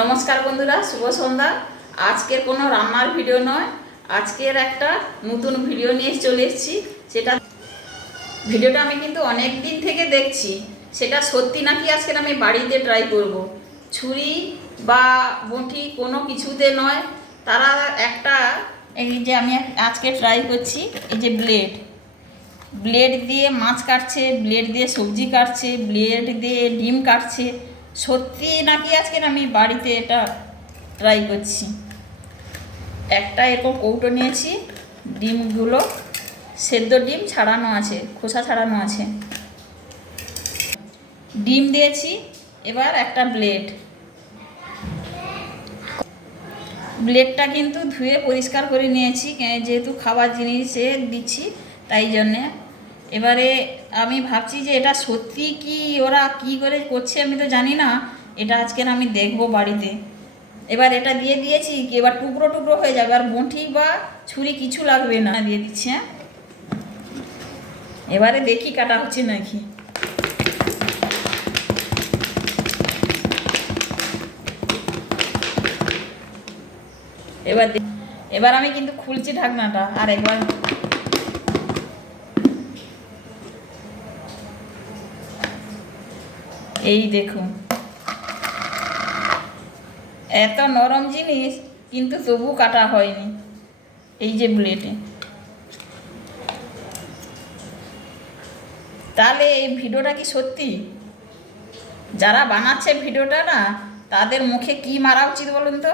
নমস্কার বন্ধুরা, শুভ সন্ধ্যা। আজকের কোনো রান্নার ভিডিও নয়, আজকের একটা নতুন ভিডিও নিয়ে চলে এসেছি। সেটা ভিডিওটা আমি কিন্তু অনেক দিন থেকে দেখছি। সেটা সত্যি নাকি আজকের আমি বাড়িতে ট্রাই করব? ছুরি বা বঁটি কোনো কিছুতে নয়, তারা একটা এই যে আমি আজকে ট্রাই করছি, এই যে ব্লেড ব্লেড দিয়ে মাছ কাটছে ব্লেড দিয়ে সবজি কাটছে ব্লেড দিয়ে ডিম কাটছে। সত্যি নাকি আজকে আমি বাড়িতে এটা ট্রাই করছি? একটা এরকম কৌটো নিয়েছি, ডিমগুলো, সেদ্ধ ডিম ছাড়ানো আছে, খোসা ছাড়ানো আছে। ডিম দিয়েছি, এবার একটা ব্লেড ব্লেডটা কিন্তু ধুয়ে পরিষ্কার করে নিয়েছি যেহেতু খাবার জিনিসে দিচ্ছি, তাই জন্যে। এবারে আমি ভাবছি যে এটা সত্যি কি ওরা কি করে করছে আমি তো জানি না। এটা আজকের আমি দেখব বাড়িতে। এবার এটা দিয়ে দিয়েছি কি, এবার টুকরো টুকরো হয়ে যাবে। আর বঁটি বা ছুরি কিছু লাগবে না দিয়ে দিচ্ছে হ্যাঁ? এবারে দেখি কাটা হচ্ছে নাকি। এবার এবার আমি কিন্তু খুলছি ঢাকনাটা। আর একবার এই দেখুন। এত নরম জিনিস, কিন্তু তবু কাটা হয়নি এই যে ব্লেডে তাহলে এই ভিডিওটা কি সত্যি? যারা বানাচ্ছে ভিডিওটা না, তাদের মুখে কি মারা উচিত বলুন তো?